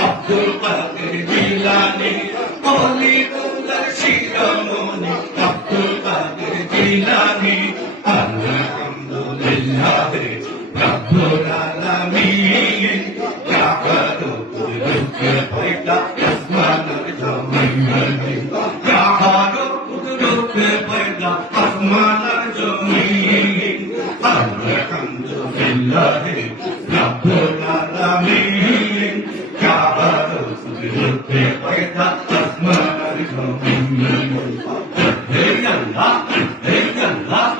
আব্দুল কাদের জিলানি অলি তুলার শিরোমণি আব্দুল কাদের Jilani Hey, Allah, hey, Allah.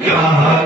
Ya